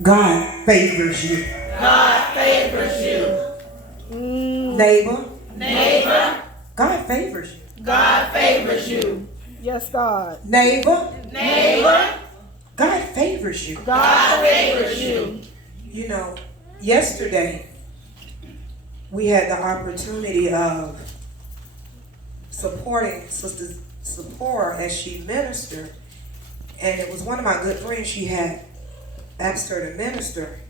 God favors you. God favors you. Neighbor. Neighbor. God favors you. God favors you. Yes, God. Neighbor. Neighbor. God favors you. God favors you. You know, yesterday we had the opportunity of supporting Sister Sephora as she ministered, and it was one of my good friends. She had asked her to minister,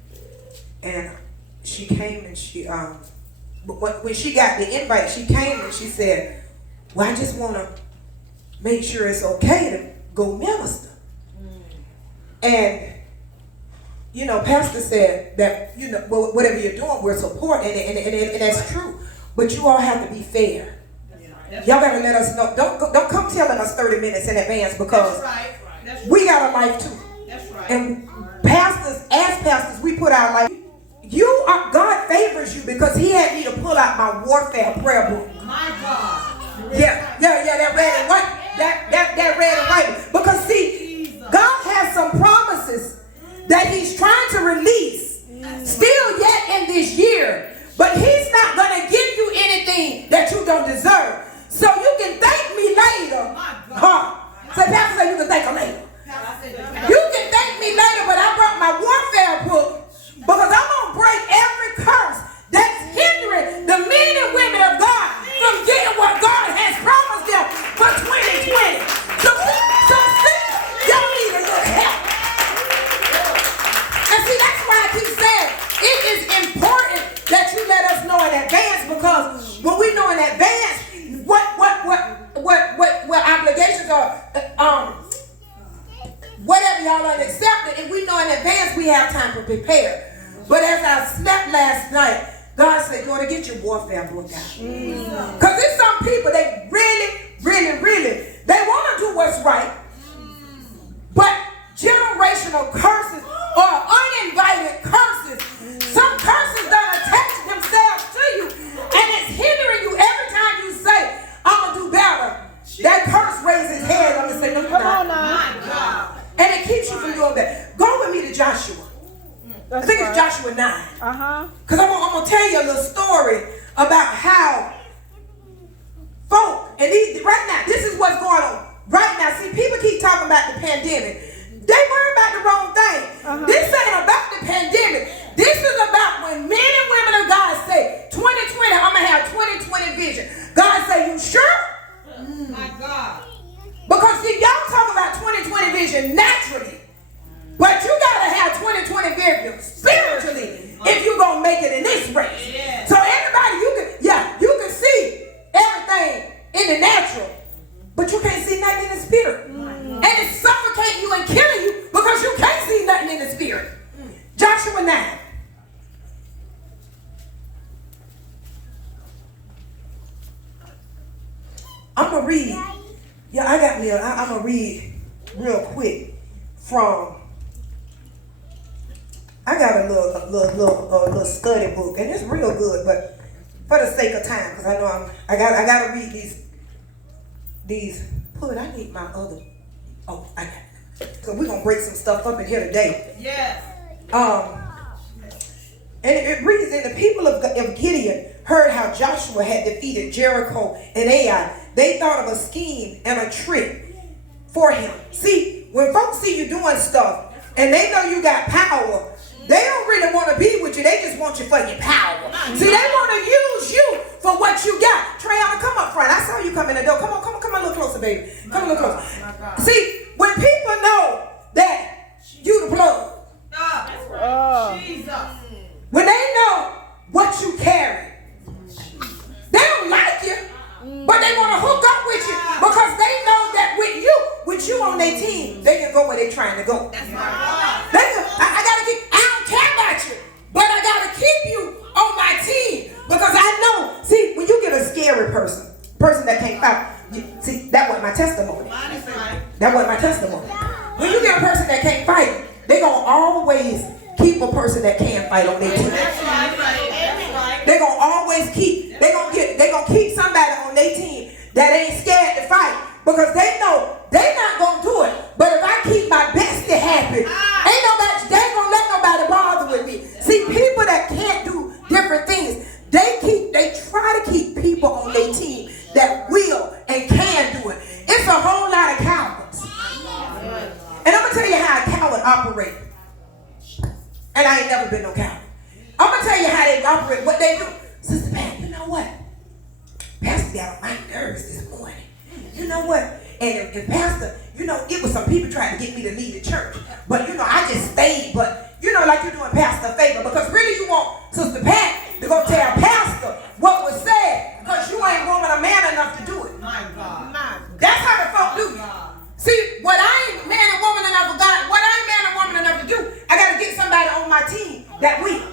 and she came and when she got the invite, she came and she said, well, I just want to make sure it's okay to go minister. And you know, Pastor said that, you know, whatever you're doing, we're supporting it, and that's true. But you all have to be fair. Y'all gotta let us know. Don't come telling us 30 minutes in advance, because we got a life too. That's right. And pastors, as pastors, we put our life. God favors you, because He had me to pull out my warfare prayer book. My God. Yeah, that red and white. That red and white. Because see, God has some promises that He's trying to release still yet in this year. But He's not going to give you anything that you don't deserve. So you can thank me later. Say, Pastor said you can thank her later. You can thank me later, but I brought my warfare book, because I'm going to break every curse that's hindering the men and women of God from getting what God has promised them for 2020. So see, y'all need a little help. And see, that's why I keep saying it is important that you let us know in advance, because when we know in advance what obligations are, whatever y'all are accepted, if we know in advance, we have time to prepare. But as I slept last night, God said, go to get your warfare book out. Because there's some people, they really, they want to do what's right, but generational curses or uninvited curses, some curses that attach themselves to you, and it's hindering you every time you say, I'm going to do better. That curse raises his head up and say, no, you're not. My God. And it keeps you from doing that. Go with me to Joshua. I think it's Joshua 9. Because I'm going to tell you a little story about how folk, and right now, this is what's going on. Right now, see, people keep talking about the pandemic. They worry about the wrong thing. This ain't about the pandemic. This is about when men and women of God say, 2020, I'm going to have 2020 vision. God say, you sure? My God. Because see, y'all talk about 2020 vision naturally, but you gotta have 2020 vision spiritually if you're gonna make it in this race. Yeah. So everybody, you can see everything in the natural, but you can't see nothing in the spirit. And it's suffocating you and killing you because you can't see nothing in the spirit. Joshua 9. I'm gonna read. I'm gonna read real quick from. I got a little study book, and it's real good, but for the sake of time, because I know I gotta read these. Put, I need my other. Oh, I got it. So we're gonna break some stuff up in here today. Yes. And it reads, and the people of Gideon heard how Joshua had defeated Jericho and Ai. They thought of a scheme and a trick for him. See, when folks see you doing stuff and they know you got power, they don't really want to be with you. They just want you for your power. See, they want to use you for what you got. Treyana, come up front. I saw you come in the door. Come on a little closer, baby. Come a little closer. See, when people know that you the plug, Jesus. when they know what you carry, they don't like you, but they want to hook up with you because they know that with you on their team, they can go where they're trying to go. That's right. I don't care about you, but I gotta keep you on my team because I know. See, when you get a scary person that can't fight, see, that wasn't my testimony. That wasn't my testimony. When you get a person that can't fight, they gonna always keep a person that can fight on their team. They're gonna always keep. They're gonna keep somebody on their team that ain't scared to fight because they know they're not gonna do it. But if I keep my bestie happy, they ain't gonna let nobody And I ain't never been no coward. I'm going to tell you how they operate, what they do. Sister Pat, you know what? Pastor got on my nerves this morning. You know what? And the pastor, you know, it was some people trying to get me to leave the church. But, you know, I just stayed. But, you know, like you're doing pastor a favor. Because really you want Sister Pat to go tell pastor what was said. Because you ain't woman or man enough to do it. My God. That's how the folk do it. See, what I ain't man and woman enough for God, what I ain't man and woman enough to do, I got to get somebody on my team that will.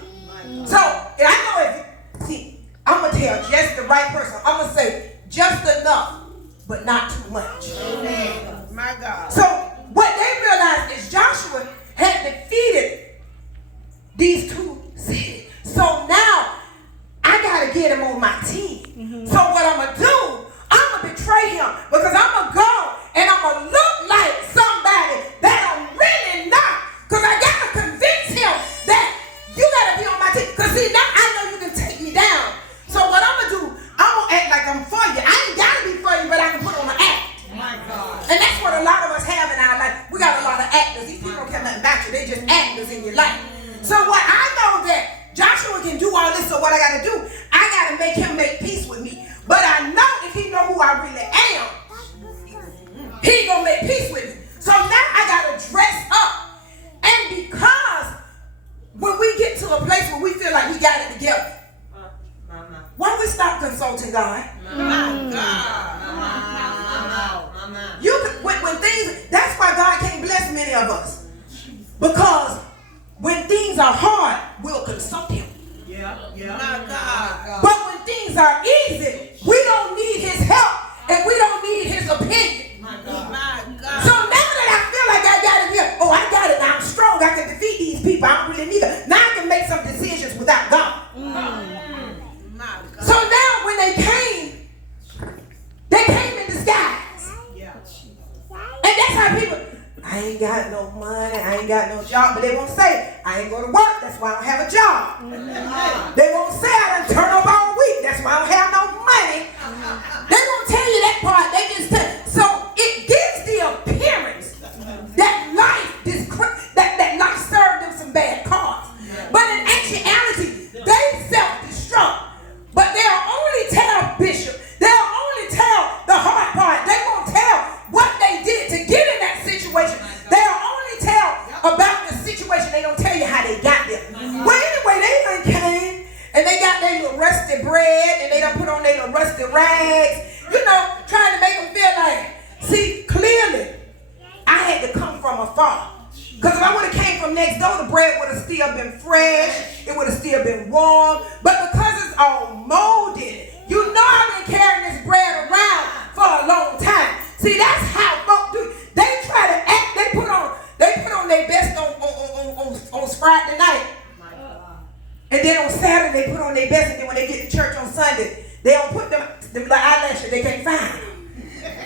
So, I know if, see, I'm going to tell just the right person. I'm going to say just enough, but not too much. Amen. My God. So, what they realized is Joshua had defeated these two cities. So now, I got to get him on my team. So what I'm going to do, I'm going to betray him because I'm going to go and I'm going to look like somebody that I'm really not. Because I got to convince him that you got to be on my team. Because see, now I know you can take me down. So what I'm going to do, I'm going to act like I'm for you. I ain't got to be for you, but I can put on an act. My God. And that's what a lot of us have in our life. We got a lot of actors. These people don't care nothing about you. They just actors in your life. So what I know that Joshua can do all this, so what I got to do, I got to make him make peace with me. But I know if he know who I really am, he going to make peace with me. So now I got to dress up. And because when we get to a place where we feel like we got it together, why don't we stop consulting God? My God. You can, when things, that's why God can't bless many of us. Because when things are hard, we'll consult him. Yeah. My God. But when things are easy, we don't need his help and we don't need his opinion. My God. So now that I feel like I got it here, oh, I got it, I'm strong, I can defeat these people, I don't really need it. Now I can make some decisions without God. So now when they came in disguise. Yeah. And that's how people, I ain't got no money, I ain't got no job, but they won't say, I ain't go to work, that's why I don't have a job. They won't say I done turn up all week, that's why I don't have no money. They won't tell you that part, they just tell. So it gives the appearance that life served them some bad cards. But in actuality, they self-destruct. But they'll only tell Bishop, they'll only tell the hard part. They won't tell what they did to get in that situation. They'll only tell about the situation. They don't tell you how they got there. Well, anyway, they done came and they got their little rusty bread and they done put on their little rusty rags, you know, trying to make them feel like, see, clearly, I had to come from afar. Because if I would have came from next door, the bread would have still been fresh. It would have still been warm. But because it's all molded, you know I've been carrying this bread around for a long time. See, that's how folk do. They try to act. They put on their best on Friday night. And then on Saturday, they put on their best. And then when they get to church on Sunday, they don't put them little eyelashes. They can't find.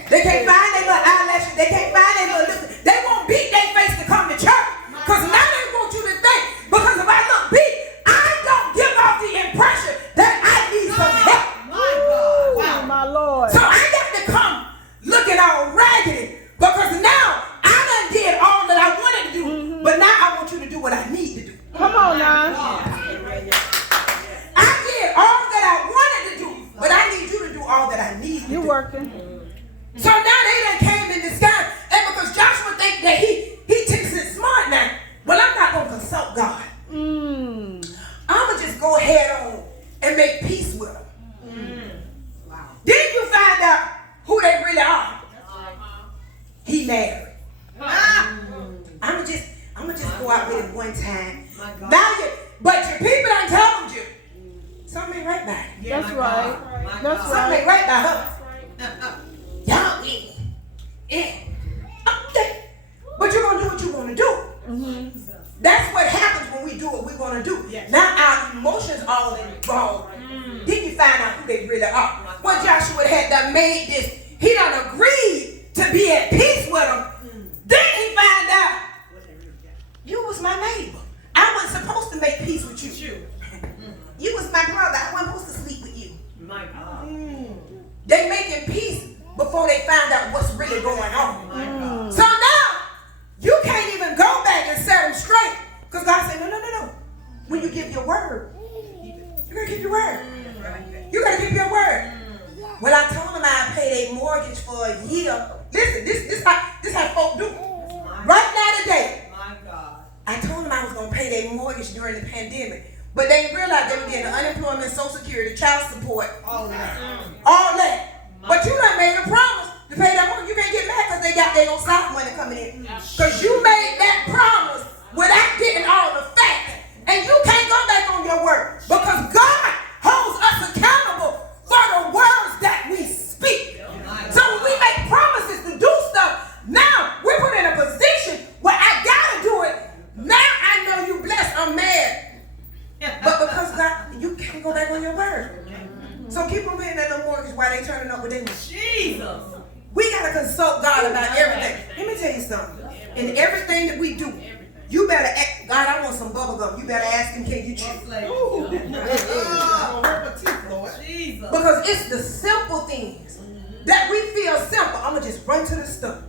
They can't find their little eyelashes. They can't find their little lipstick. They won't beat their face to come to church. Because now they want you to think, because if I look beat, I don't give off the impression that I need some help. My God. Wow, my Lord. So I got to come looking all raggedy because now I done did all that I wanted to do, but now I want you to do what I need to do. Come on now. I did all that I wanted to do, but I need you to do all that I need to do. You working. So now they done came in disguise. And because Joshua think that he thinks it's smart now, well, I'm not going to consult God. I'm going to just go ahead on and make peace with them. Wow. Then you find out who they really are. He married. I'm gonna just go out with him one time. Now but your people done told you. Something ain't right by him. Yeah, That's my right. God. That's Something right. ain't right by her. Y'all in. Yeah. Okay. But you're gonna do what you want to do. That's what happens when we do what we're gonna do. Yes. Now our emotions all involved. Then you find out who they really are. When Joshua had done made this, he done agreed to be at peace with them. Then he find out you was my neighbor. I wasn't supposed to make peace with you. You was my brother. I wasn't supposed to sleep with you. My God. They making peace before they find out what's really going on. My God. So now you can't even go back and set them straight because God said, no. you give your word, you gotta keep your word. You gotta keep your word. Well, I told them I paid a mortgage for a year. Listen, this how folk do. Right now today, My God. I told them I was gonna pay their mortgage during the pandemic, but they didn't realize they were getting unemployment, Social Security, child support, All that. all that. But you done made a promise to pay that mortgage. You can't get mad because they gonna stop money coming in. Because you made that promise without getting all the facts. And you can't go back on your word. Because God holds us accountable for the words that we speak. So when we make promises to do stuff, now we're put in a position where I gotta do it. Now I know you blessed, I'm mad. But because God, you can't go back on your word. So keep on paying that little mortgage while they turning up with their money. Jesus. We gotta consult God about everything. Let me tell you something. In everything that we do, you better ask, God, I want some bubble gum. You better ask him, can you chew? Jesus. Because it's the simple things that we feel simple. I'm gonna just run to the store.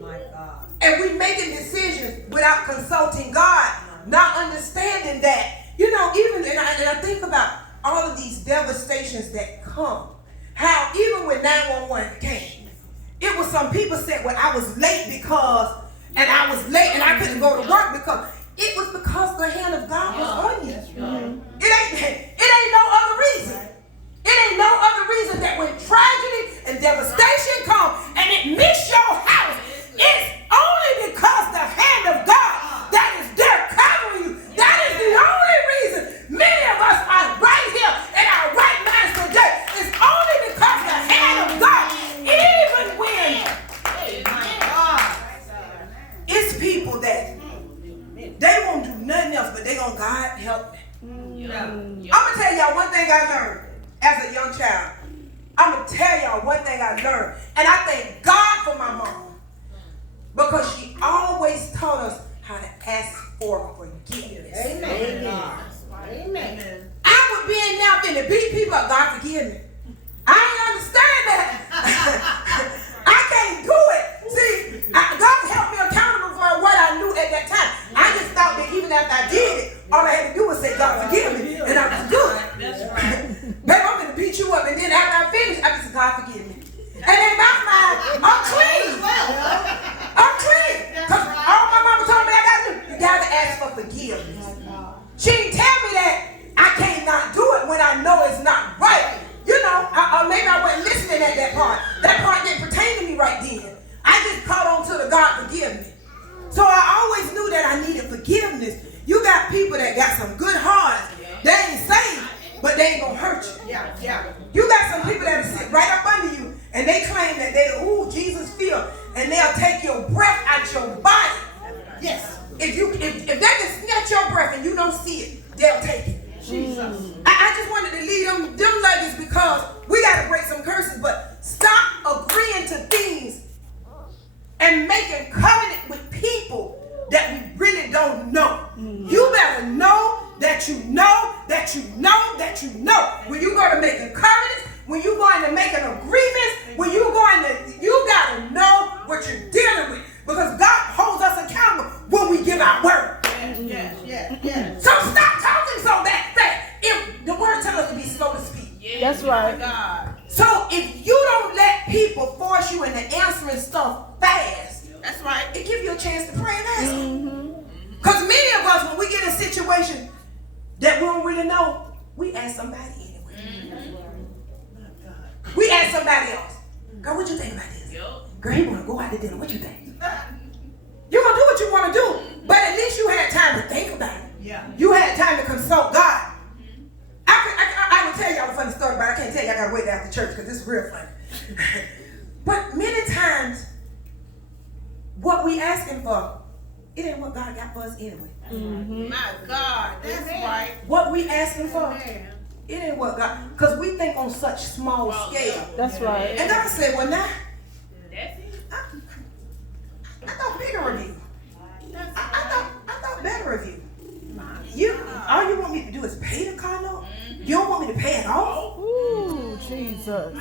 My God. And we making decisions without consulting God, not understanding that, you know, even, and I think about all of these devastations that come. How even when 911 came, it was some people said, well, I was late because, and I was late and I couldn't go to work because, it was because the hand of God was on you. It ain't no other reason. It ain't no other reason that when tragedy and devastation come and it miss your house, it's only because the hand of God that is there covering you. That is the only reason many of us are right here in our right minds today. It's only because the hand of God, even when it's people that they won't do nothing else, but they gonna God help them. I'm gonna tell y'all one thing I learned as a young child. I'm gonna tell y'all one thing I learned, and I thank God for my mom because she always taught us how to ask for forgiveness. Amen. Amen. I would be in now finna beat people up. God forgive me. I ain't understand that. I can't do it. See, God helped me accountable for what I knew at that time. I just thought that even after I did it, all I had to do was say, God forgive me, and I was good. That's right. Baby, I'm gonna beat you up, and then after I finish, I just say, God forgive me. And in my mind, I'm clean. I'm clean. Because all my mama told me I gotta do, you gotta ask for forgiveness. She didn't tell me that I can't not do it when I know it's not right. You know, maybe I wasn't listening at that part. That part didn't pertain to me right then. I just caught on to the God forgive me. So I always knew that I needed forgiveness. You got people that got some good hearts. They ain't saved, but they ain't gonna hurt you. Yeah. You got some people that sit right up under you and they claim that they, Jesus feel, and they'll take your breath out your body. Yes. If they can snatch your breath and you don't see it, they'll take it. Jesus. I just wanted to leave them nuggets because we got to break some curses, but stop agreeing to things and making covenant with people that we really don't know. You better know that you know that you know that you know. When you go to make a covenant, when you going to make an agreement, when you got to know what you're dealing with, because God holds us accountable when we give our word. Yes. So stop talking so that fast. If the word tells us to be slow to speak. That's right. God. So if you don't let people force you into answering stuff fast, That's right. it gives you a chance to pray and ask. Because many of us, when we get in a situation that we don't really know, we ask somebody anyway. We ask somebody else. Girl, what you think about this? Girl, you want to go out to dinner. What you think? You're going to do what you want to do. But at least you had time to think about it. Yeah. You had time to consult God. I will tell y'all a funny story, but I can't tell you. I got to wait after church because this is real funny. But many times, what we asking for, it ain't what God got for us anyway. My God. That's right. What we asking for, it ain't what God, because we think on such small scale. That's right. And God said, well, now, I thought bigger of you. I thought better of you. All you want me to do is pay the car note? You don't want me to pay it off? Ooh, Jesus.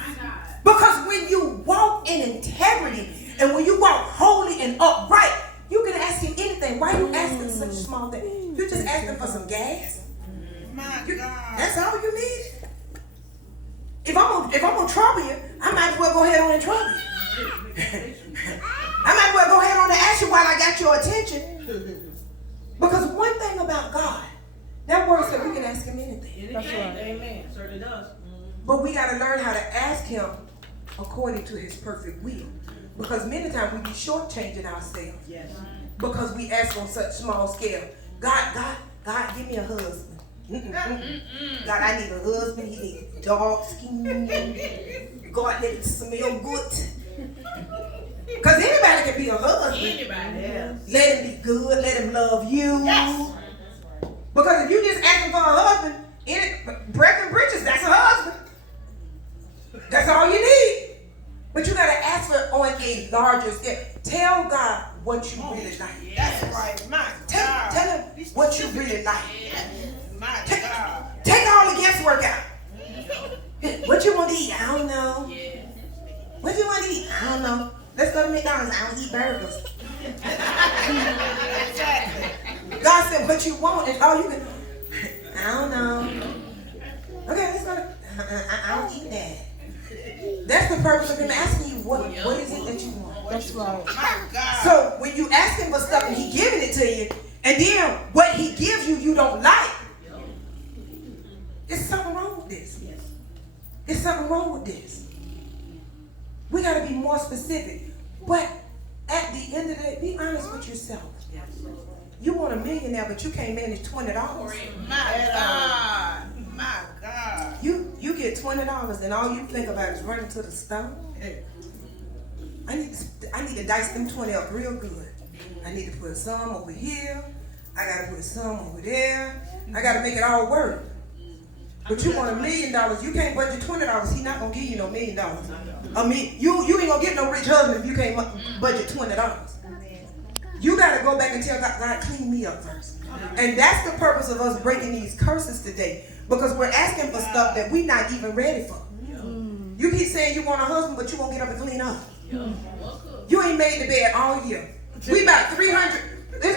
Because when you walk in integrity and when you walk holy and upright, you can ask him anything. Why are you asking such small things? You're just asking for for some gas. My God. That's all you need. If I'm gonna trouble you, I might as well go ahead on and trouble you. I might as well go ahead on and ask you while I got your attention. Because one thing about God, that word said we can ask him anything. That's right. Amen. Certainly does. But we got to learn how to ask him according to his perfect will. Because many times we be shortchanging ourselves. Yes. Because we ask on such small scale. God, give me a husband. God, I need a husband. He needs dark skin. God, let it smell good. Because anybody can be a husband. Anybody else. Let him be good. Let him love you. Yes. Because if you just asking for a husband, breaking bridges, that's a husband. That's all you need. But you got to ask for on a larger scale. Tell God what you really like. That's right. My God. Tell him what you really like. Yes. My God. Take all the guesswork out. What you want to eat? I don't know. Yes. What you want to eat? I don't know. Let's go to McDonald's. I don't eat burgers. Exactly. God said, what you want is all you can. I don't know. Okay, let's go to. I don't eat that. That's the purpose of him asking you, what is it that you want? That's right. My God. So when you ask him for stuff and he giving it to you, and then what he gives you, you don't like. There's something wrong with this. There's something wrong with this. We got to be more specific. But at the end of the day, be honest with yourself. You want $1 million now, but you can't manage $20. My God. My God. You get $20 and all you think about is running to the store. I need to dice them 20 up real good. I need to put some over here. I gotta put some over there. I gotta make it all work. But you want $1 million, you can't budget $20. He's not gonna give you no $1 million. I mean, you ain't gonna get no rich husband if you can't budget $20. You gotta go back and tell God, God, clean me up first. And that's the purpose of us breaking these curses today. Because we're asking for stuff that we're not even ready for. You keep saying you want a husband, but you won't get up and clean up. You ain't made the bed all year. We about 300. We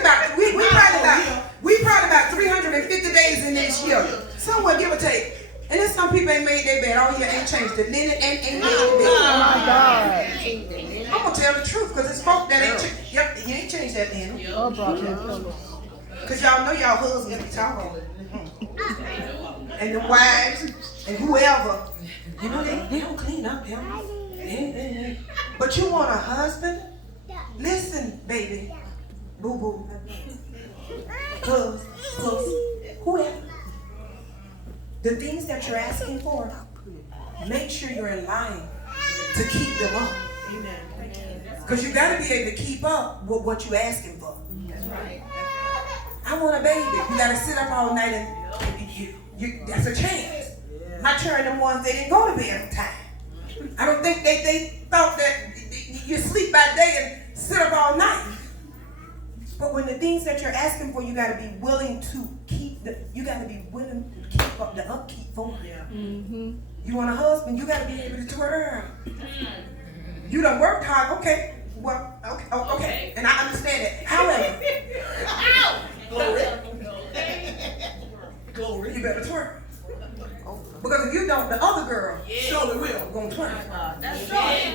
probably about 350 days in this year. Somewhere, give or take. And then some people ain't made their bed all year, ain't changed the linen, ain't made the bed. Oh my God. I'm gonna tell the truth, because it's folk that ain't changed. Yep, you ain't changed that linen. Oh, brother. Because y'all know y'all husbands be talking. And the wives and whoever, you know, they don't clean up them. But you want a husband? Listen, baby, boo-boo, cuz, whoever. The things that you're asking for, make sure you're in line to keep them up. Because you got to be able to keep up with what you're asking for. That's right. I want a baby. You got to sit up all night and that's a chance. My children, them ones, they didn't go to bed on time. I don't think they thought that you sleep by day and sit up all night. But when the things that you're asking for, you got to be willing to keep you got to be willing to keep up the upkeep for it. Yeah. You want a husband, you got to be able to twirl. You done worked hard, okay. Well, okay. And I understand it. However, Glory. You better twerk. Because if you don't, the other girl surely will gonna twerk. That's right.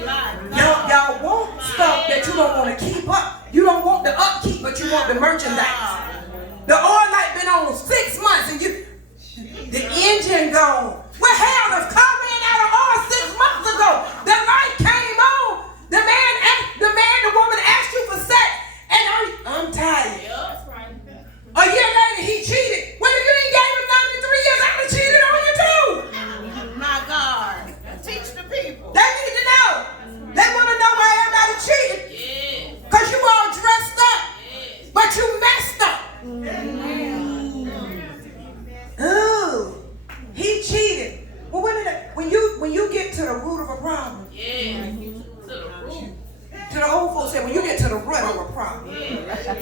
Y'all want stuff that you don't want to keep up. You don't want the upkeep, but you want the merchandise. The oil light been on 6 months and the engine gone. Well, hell, the car ran out of oil 6 months ago. The light came on. The woman asked you for sex, and I'm tired. A year later, he cheated. Well, if you ain't gave him nothing in 3 years, I would have cheated on you too. My God. Teach the people. They need to know. They want to know why everybody cheated. Because you all dressed up, but you messed up. Ooh, he cheated. Well, when you get to the root of a problem, to the old folks say, when you get to the root of a problem,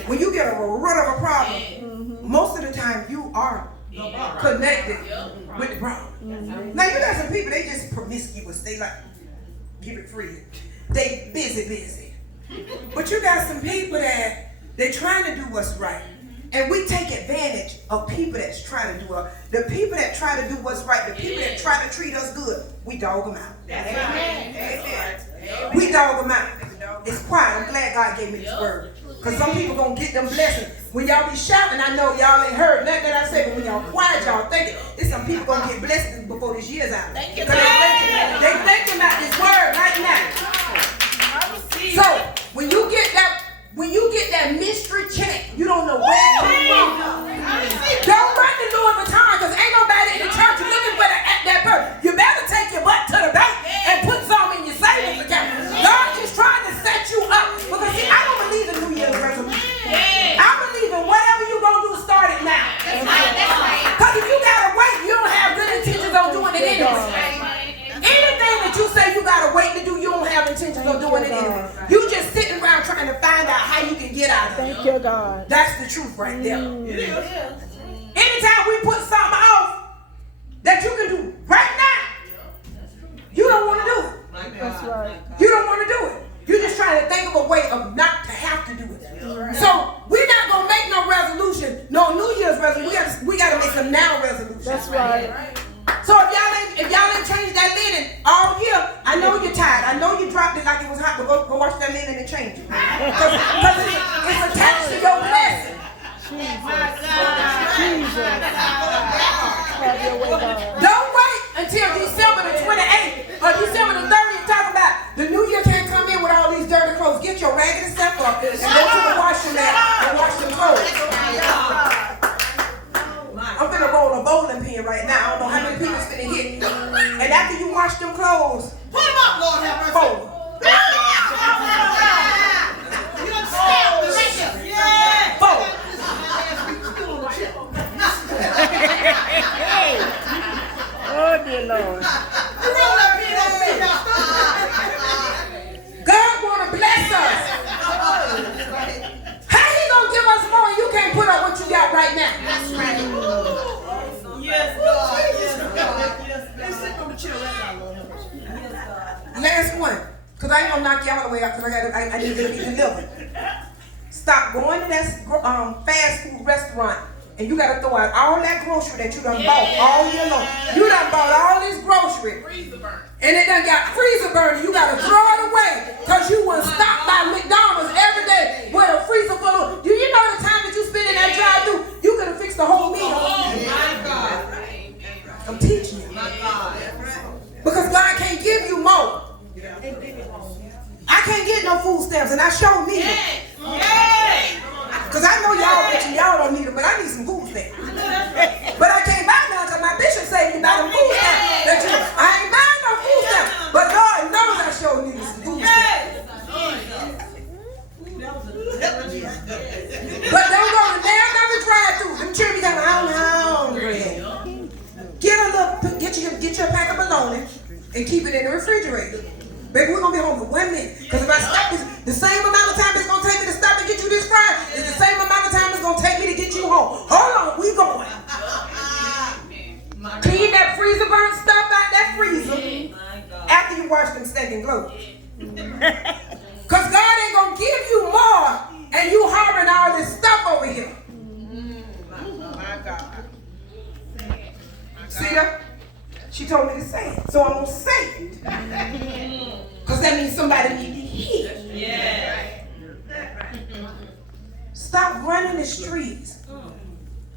when you get a root of a problem, most of the time you are connected with the problem. Now you got some people, they just promiscuous. They like, give it free. They busy. But you got some people that they're trying to do what's right. And we take advantage of people that's trying to do it. The people that try to do what's right, the people that try to treat us good, we dog them out. We dog them out. It's quiet. I'm glad God gave me this word. Because some people going to get them blessings. When y'all be shouting, I know y'all ain't heard nothing that I said, but when y'all quiet, y'all thinking, there's some people going to get blessings before this year's out. They thinking about this word right now. So, when you get that mystery check, you don't know where it comes from. Don't run to Louis Vuitton because ain't nobody in the church looking for that person. You better take your butt to the bank and put some in your savings account. God is trying to set you up. Because see, I don't believe in New Year's resolution. I believe in whatever you're going to do, start it now. Because if you got to wait, you don't have good intentions on doing it anyway. Anything that you say you got to wait to do, you don't have intentions of doing it anyway. You just sitting around trying to find out how you can get out of it. Thank you, God. That's the truth right there. It is. Anytime we put something off that you can do right now, you don't want to do it. That's right. You don't want to do it. You're just trying to think of a way of not to have to do it. So we're not going to make no resolution, no New Year's resolution. We got to make some now resolutions. That's right. So if y'all ain't changed that linen all year, I know you're tired. I know you dropped it like it was hot, but go wash that linen and change it. Because it's attached to your blessing. Jesus. Have your way, God. Don't wait until December the 28th or December the 30th talking about the new year can't come in with all these dirty clothes. Get your raggedy stuff up and go to the washing mat and wash them clothes. I'm finna roll a bowling pin right now. I don't know how many people's finna hit. And after you wash them clothes, Put them up, Lord have mercy. fold. You understand? Yeah. Fold. Oh, dear Lord. Roll that pin up, man. God wanna bless us. How he gonna give us more and you can't put up what you got right now? That's right. Yes, God. Yes, God. Yes, God. They sit on the chair right now, Lord. Yes, God. Last one, because I ain't gonna knock y'all the way out because I need to be delivered. Stop going to that fast food restaurant and you gotta throw out all that grocery that you done bought all year long. You done bought all this grocery and it done got freezer burn. You gotta throw it away because you wouldn't stop by McDonald's every day with a freezer full of. Do you know the time that you spend in that drive-thru? You could have fixed the whole meal. I'm teaching you. Because God can't give you more. I can't get no food stamps, and I sure need them. Because I know y'all don't need them, but I need some food stamps. But I can't buy none because my bishop said you buy them food stamps. I ain't buying no food stamps, but God knows I sure need some food stamps. But don't go to damn another drive-thru. Them children got I'm hungry. Get your pack of bologna and keep it in the refrigerator. Baby, we're going to be home in 1 minute. Because if I stop this, the same amount of time it's going to take me to stop and get you this fry is the same amount of time it's going to take me to get you home. Hold on, we going. Clean that freezer burnt stuff out that freezer after you wash them stinking clothes. Because God ain't going to give you more and you harboring all this stuff over here. My God. See that? She told me to say it, so I'm going to say it. Because that means somebody need to hear. Yeah. Stop running the streets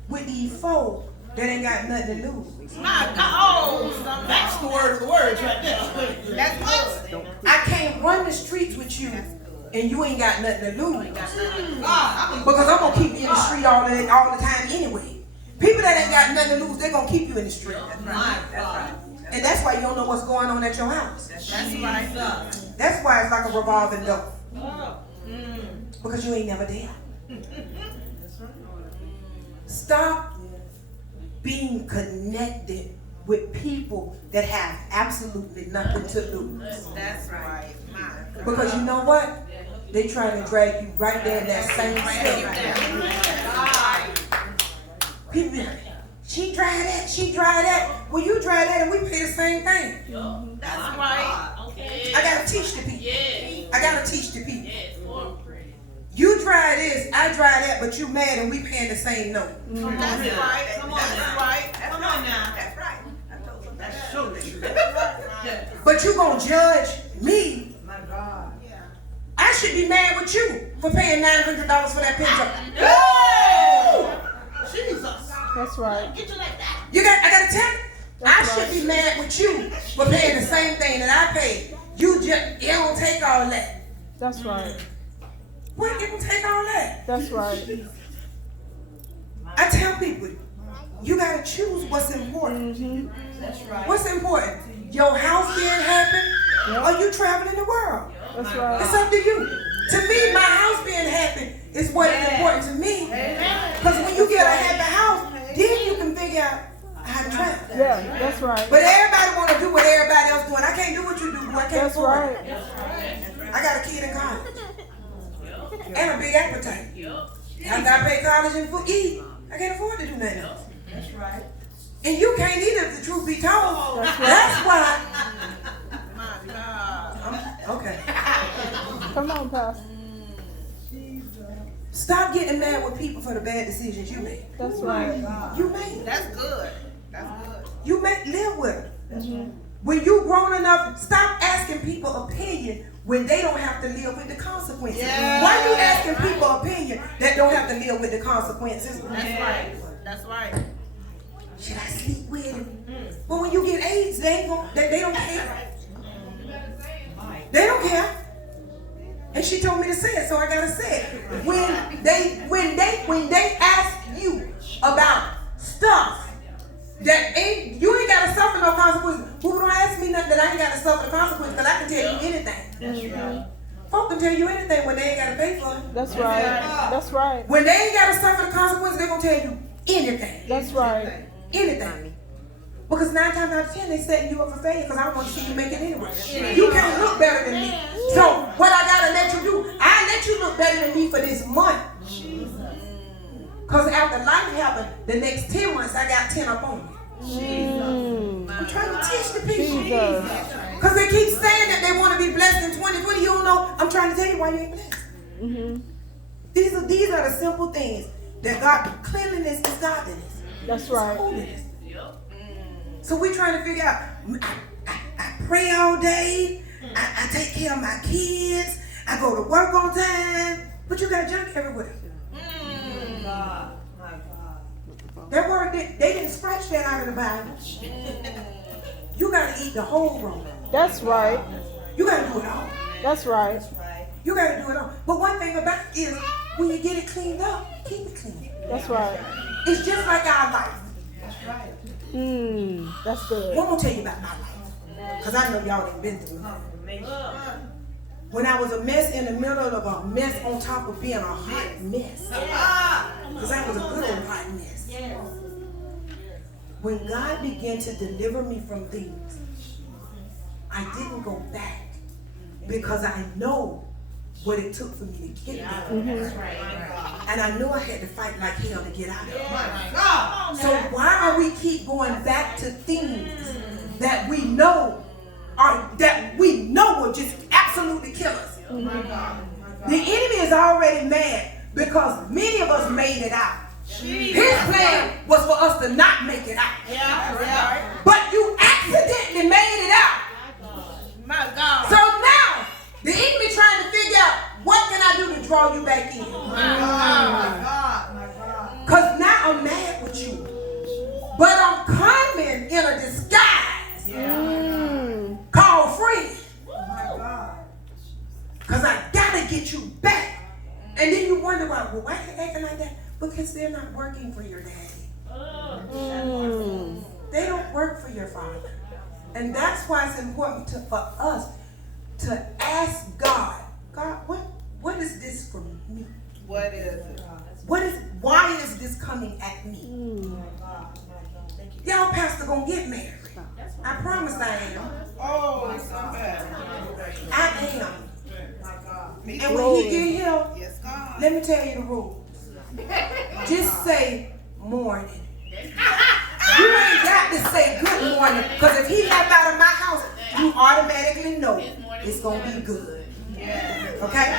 with these folk that ain't got nothing to lose. My God. Oh, that's the word of the words right there. That's good. I can't run the streets with you and you ain't got nothing to lose. Because I'm going to keep you in the street all the time anyway. People that ain't got nothing to lose, they're going to keep you in the street. And that's why you don't know what's going on at your house. That's right. That's why it's like a revolving door. Because you ain't never there. Stop being connected with people that have absolutely nothing to lose. That's right. Because you know what? They trying to drag you right there in that same state. People, she dried that. Well, you dried that and we pay the same thing. That's right. I gotta teach the people. I gotta teach the people. You try this, I try that, but you mad and we paying the same note. That's right. Come on, that's right. Come on now. That's right. That's true. But you gonna judge me. My God. I should be mad with you for paying $900 for that picture. Jesus. That's right. Get you like that. I gotta tell you, I should be mad with you for paying the same thing that I paid. You don't take all that. That's right. What? You don't take all that. That's right. I tell people, you gotta choose what's important. That's right. What's important? Your house being happy, or you traveling the world? That's right. It's up to you. To me, my house being happy is what is important to me. Because when you get a happy house, then you can figure out how to travel. Yeah, that's right. But everybody want to do what everybody else doing. I can't do what you do, boy. I can't That's afford right. it. I got a kid in college. And a big appetite. I got to pay college and eat. I can't afford to do nothing else. That's right. And you can't either, if the truth be told. That's right. That's why. My God. Okay. Come on, Pastor. Stop getting mad with people for the bad decisions you made. That's right. You made. That's good. That's good. You live with them. When you grown enough, stop asking people opinion when they don't have to live with the consequences. Yeah. Why you asking people opinion that don't have to live with the consequences? That's right. That's right. Should I sleep with him? But when you get AIDS, they don't care. They don't care. And she told me to say it, so I gotta say it. When they ask you about stuff that you ain't gotta suffer no consequences. Who don't ask me nothing that I ain't gotta suffer the consequences, because I can tell you anything. That's right. Folk can tell you anything when they ain't gotta pay for it. That's right. That's right. When they ain't gotta suffer the consequences, they gonna tell you anything. That's right. Anything. Because 9 times out of 10, they setting you up for failure because I want to see you make it anyway. You can't look better than me. So what I gotta let you do, I let you look better than me for this month. Because after life happened, the next 10 months, I got 10 up on me. I'm trying to teach the people. Because they keep saying that they want to be blessed in 2020. You don't know. I'm trying to tell you why you ain't blessed. These are the simple things that God, cleanliness is godliness. That's right. Holiness. So we're trying to figure out, I pray all day, I take care of my kids, I go to work on time, but you got junk everywhere. God. My God. That word, they didn't scratch that out of the Bible. You got to eat the whole roll. That's right. You got to do it all. That's right. You got to do it all. But one thing about it is, when you get it cleaned up, keep it clean. That's right. It's just like our life. That's right. That's good. I'm going to tell you about my life. Because I know y'all ain't been through it. When I was a mess in the middle of a mess on top of being a hot mess. Because I was a good old hot mess. When God began to deliver me from things, I didn't go back because I know what it took for me to get there. And I knew I had to fight like hell to get out of it. So why are we keep going back to things that we know will just absolutely kill us? The enemy is already mad because many of us made it out. His plan was for us to not make it out. But you accidentally made it out. My God. So now, the enemy trying to figure out, what can I do to draw you back in? My God. Because now I'm mad with you. But I'm coming in a disguise called friend. Because I got to get you back. And then you wonder why they acting like that? Because they're not working for your daddy. They don't work for your father. And that's why it's important for us to ask God, what is this for me? What is it? Why is this coming at me? Y'all pastor gonna get married. I promise I am. Oh, it's so bad. I am. Me And when he get here, Yes, God. let me tell you the rules. Just say morning. You ain't got to say good morning, because if he left out of my house, you automatically know it's gonna be good. Okay?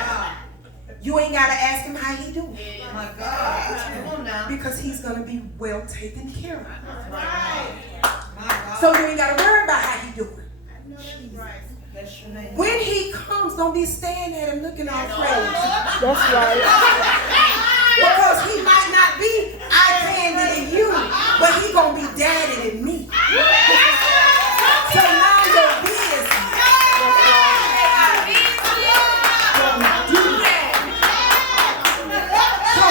You ain't got to ask him how he doing. My God. Come on now. Because he's going to be well taken care of. Right. My God. So you ain't got to worry about how he doing. Bless your name. When he comes, don't be staring at him looking all crazy. That's right. Because he might not be eye-candy to you, but he going to be daddy to me. So mind your business. Do that. So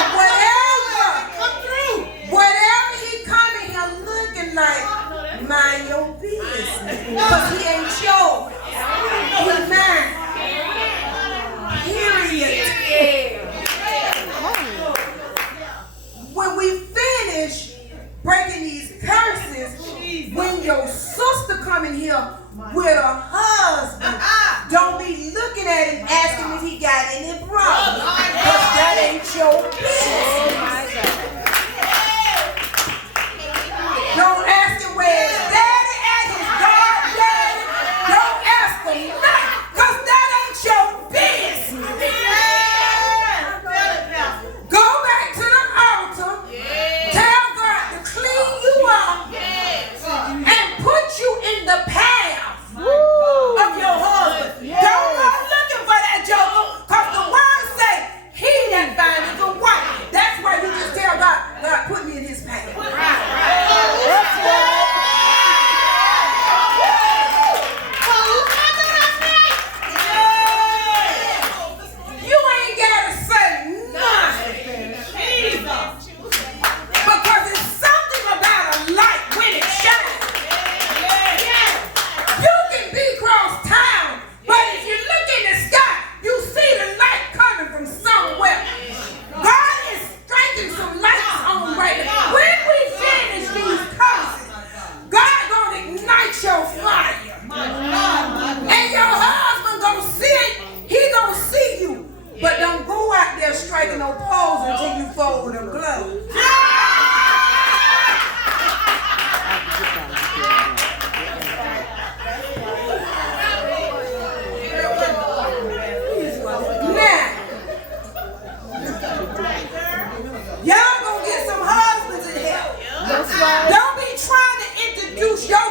whatever he coming here looking like, mind your business. Because he ain't yours. He's mine. Period. When we finish breaking these curses, when your sister come in here with her husband, don't be looking at him asking if he got any problems. Because that ain't your business. Don't ask him where his daddy at, his God daddy. Don't ask him nothing. Because that ain't your business. Go back to the altar. Tell God to clean you up and put you in the path of your husband. Don't go looking for that joker, because the word say, he that findeth a wife. That's why you just tell God, God, put me in his path. You ain't got to say nothing. Because it's something about a light when it shines. You can be cross town, but if you look in the sky, you see the light coming from somewhere. God is striking some lights on right now. When we finish these curses, God gonna ignite your fire. And your husband gonna see it. He gonna see you. But don't go out there striking no poles until you fold them gloves. Now, y'all gonna get some husbands in here. That's right. Don't be trying to introduce your